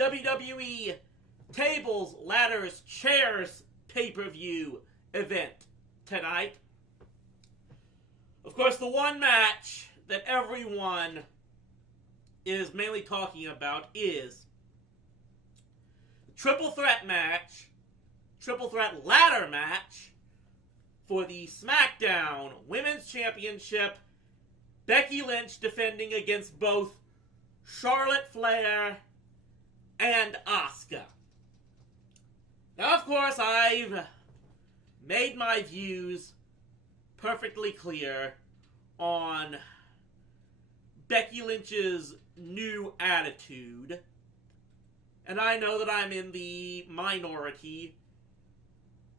WWE Tables, Ladders, Chairs pay-per-view event tonight. Of course, the one match that everyone is mainly talking about is triple threat ladder match for the SmackDown Women's Championship. Becky Lynch defending against both Charlotte Flair and Asuka. Now, of course, I've made my views perfectly clear on Becky Lynch's new attitude. And I know that I'm in the minority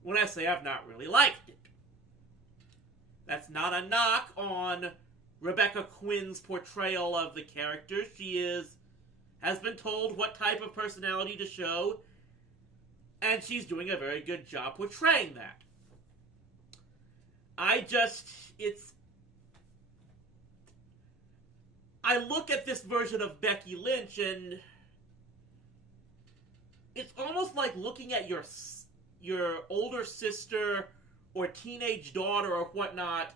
when I say I've not really liked it. That's not a knock on Rebecca Quinn's portrayal of the character. She has been told what type of personality to show, and she's doing a very good job portraying that. I look at this version of Becky Lynch, and it's almost like looking at your older sister or teenage daughter or whatnot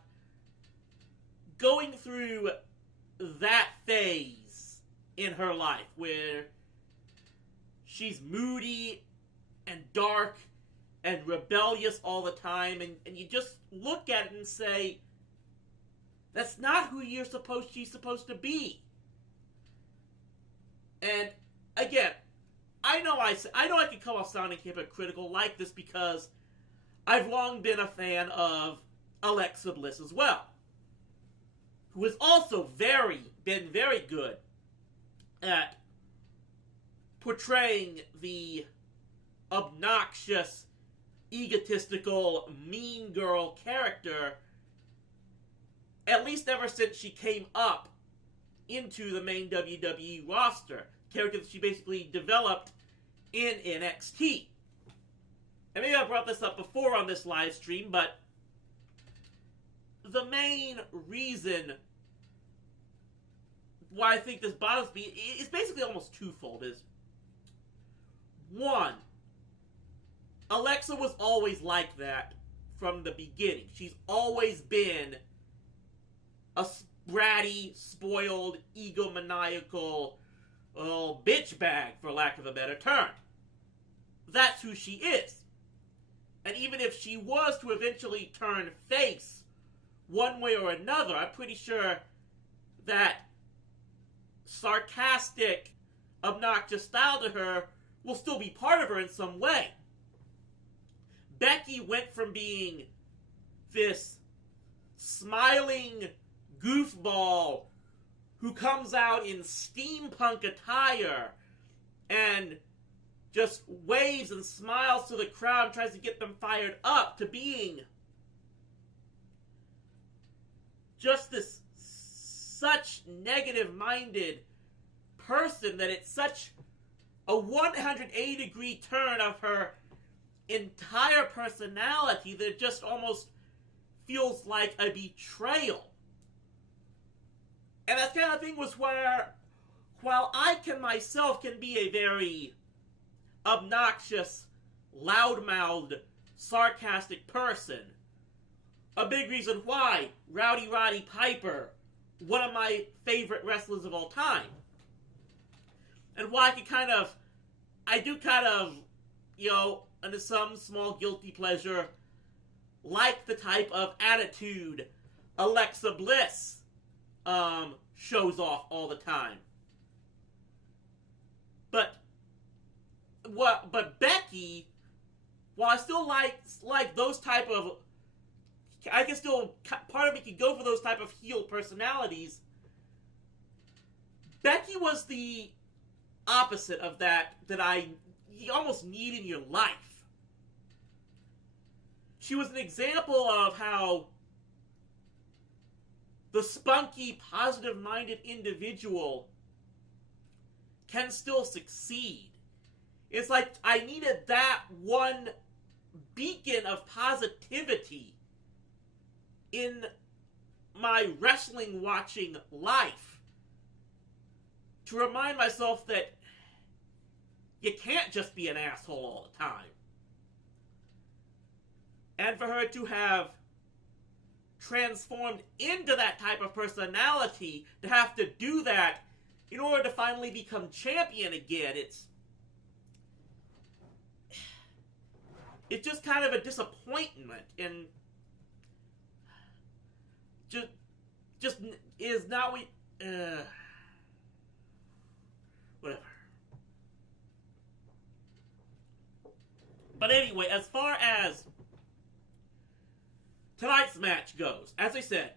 going through that phase in her life where she's moody and dark and rebellious all the time, and you just look at it and say, that's not who she's supposed to be. And again, I know I can come off sounding hypocritical like this because I've long been a fan of Alexa Bliss as well, who has also been very good at portraying the obnoxious, egotistical, mean girl character, at least ever since she came up into the main WWE roster. Character that she basically developed in NXT. And maybe I brought this up before on this live stream, but the main reason why I think this bothers me is basically almost twofold. One, Alexa was always like that from the beginning. She's always been a bratty, spoiled, egomaniacal, bitch bag, for lack of a better term. That's who she is. And even if she was to eventually turn face one way or another, I'm pretty sure that sarcastic, obnoxious style to her will still be part of her in some way. Becky went from being this smiling goofball who comes out in steampunk attire and just waves and smiles to the crowd and tries to get them fired up, to being just this such negative-minded person that it's such a 180-degree turn of her entire personality that it just almost feels like a betrayal. And that kind of thing was where, while I myself can be a very obnoxious, loudmouthed, sarcastic person, a big reason why Rowdy Piper, one of my favorite wrestlers of all time, and why I do under some small guilty pleasure, like the type of attitude Alexa Bliss shows off all the time. But Becky, while I still like those type of, I can still, part of me can go for those type of heel personalities. Becky was the opposite of that you almost need in your life. She was an example of how the spunky, positive-minded individual can still succeed. It's like I needed that one beacon of positivity in my wrestling watching life to remind myself that You can't just be an asshole all the time. And for her to have transformed into that type of personality, to have to do that in order to finally become champion again, it's just kind of a disappointment, and just is not whatever. But anyway, as far as tonight's match goes, as I said,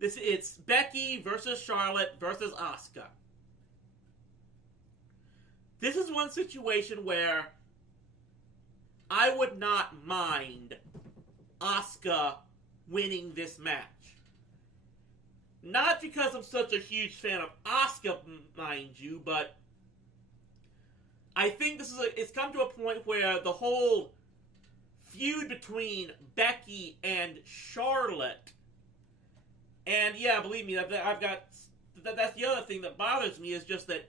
it's Becky versus Charlotte versus Asuka. This is one situation where I would not mind Asuka winning this match. Not because I'm such a huge fan of Asuka, mind you, but I think it's come to a point where the whole feud between Becky and Charlotte, and yeah, believe me, that's the other thing that bothers me, is just that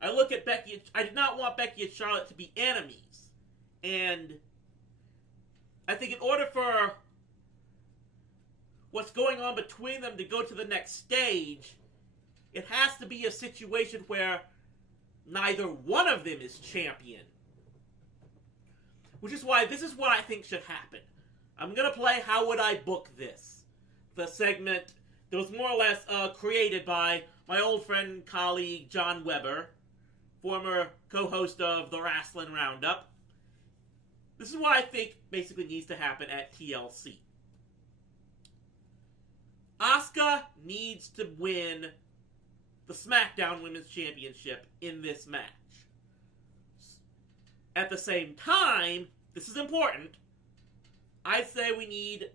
I look at Becky, I did not want Becky and Charlotte to be enemies, and I think in order for what's going on between them to go to the next stage, it has to be a situation where neither one of them is champion. Which is why this is what I think should happen. I'm going to play How Would I Book This? The segment that was more or less created by my old friend and colleague John Weber, former co-host of the Wrestling Roundup. This is what I think basically needs to happen at TLC. Asuka needs to win the SmackDown Women's Championship in this match. At the same time, this is important, I'd say we need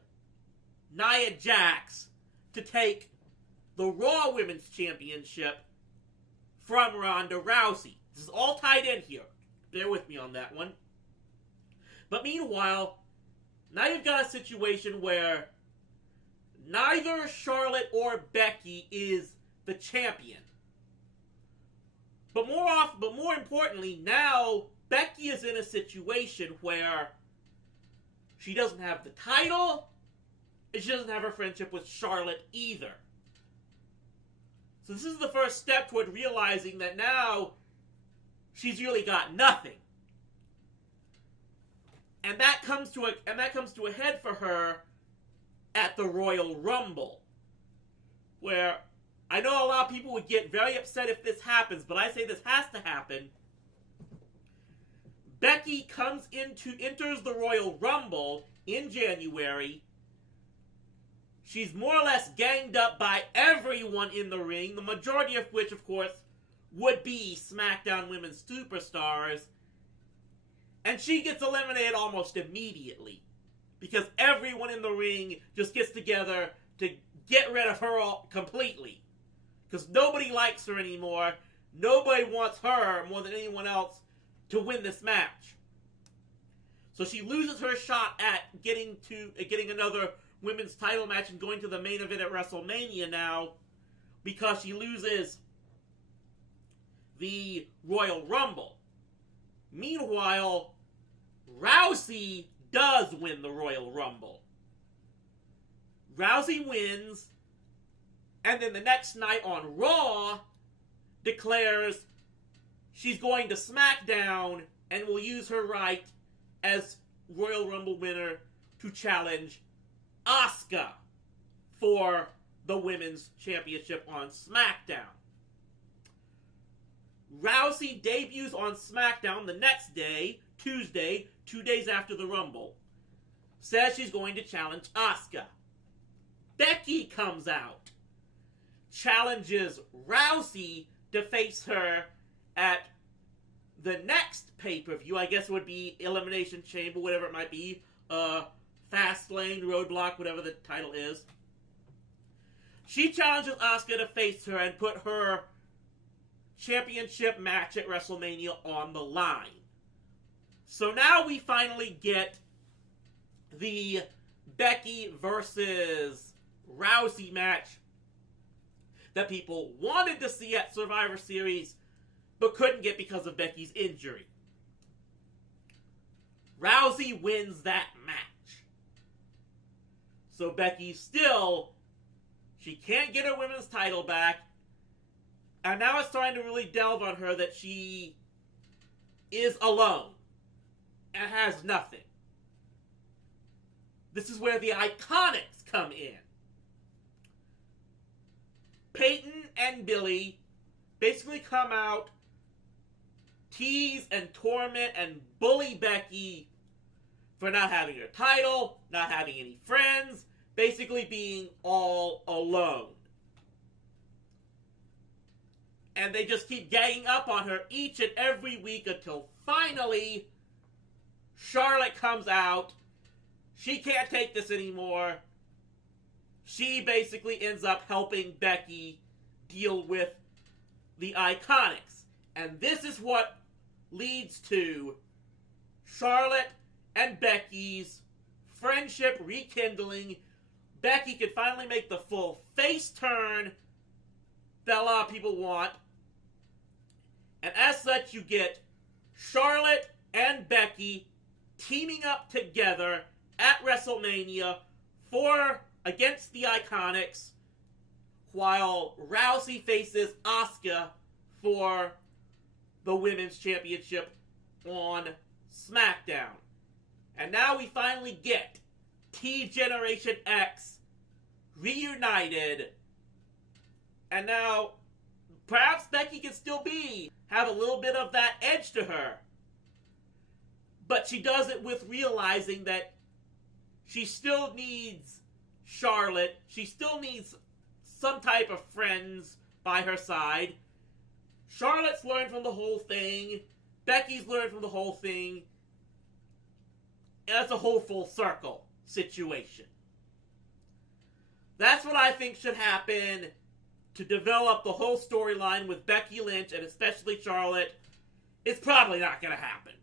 Nia Jax to take the Raw Women's Championship from Ronda Rousey. This is all tied in here. Bear with me on that one. But meanwhile, now you've got a situation where neither Charlotte or Becky is the champion. But more importantly, now Becky is in a situation where she doesn't have the title, and she doesn't have her friendship with Charlotte either. So this is the first step toward realizing that now she's really got nothing. And that comes to a head for her at the Royal Rumble, where I know a lot of people would get very upset if this happens, but I say this has to happen. Becky enters the Royal Rumble in January. She's more or less ganged up by everyone in the ring, the majority of which, of course, would be SmackDown Women's Superstars. And she gets eliminated almost immediately, because everyone in the ring just gets together to get rid of her completely. Because nobody likes her anymore. Nobody wants her more than anyone else to win this match. So she loses her shot at getting another women's title match and going to the main event at WrestleMania now, because she loses the Royal Rumble. Meanwhile, Rousey does win the Royal Rumble. Rousey wins, and then the next night on Raw declares she's going to SmackDown and will use her right as Royal Rumble winner to challenge Asuka for the Women's Championship on SmackDown. Rousey debuts on SmackDown the next day, Tuesday, 2 days after the Rumble. Says she's going to challenge Asuka. Becky comes out, challenges Rousey to face her at the next pay-per-view. I guess it would be Elimination Chamber, whatever it might be. Fastlane, Roadblock, whatever the title is. She challenges Asuka to face her and put her championship match at WrestleMania on the line. So now we finally get the Becky versus Rousey match that people wanted to see at Survivor Series but couldn't get because of Becky's injury. Rousey wins that match. So Becky she can't get her women's title back, and now it's starting to really delve on her that she is alone and has nothing. This is where the Iconics come in. Peyton and Billy basically come out, tease and torment and bully Becky for not having her title, not having any friends, basically being all alone. And they just keep ganging up on her each and every week until finally Charlotte comes out. She can't take this anymore. She basically ends up helping Becky deal with the Iconics. And this is what leads to Charlotte and Becky's friendship rekindling. Becky can finally make the full face turn that a lot of people want. And as such, you get Charlotte and Becky teaming up together at WrestleMania against the Iconics, while Rousey faces Asuka for the Women's Championship on SmackDown. And now we finally get T-Generation X reunited. And now, perhaps Becky can still have a little bit of that edge to her. But she does it with realizing that she still needs Charlotte. She still needs some type of friends by her side. Charlotte's learned from the whole thing. Becky's learned from the whole thing. And that's a whole full circle situation. That's what I think should happen to develop the whole storyline with Becky Lynch and especially Charlotte. It's probably not going to happen.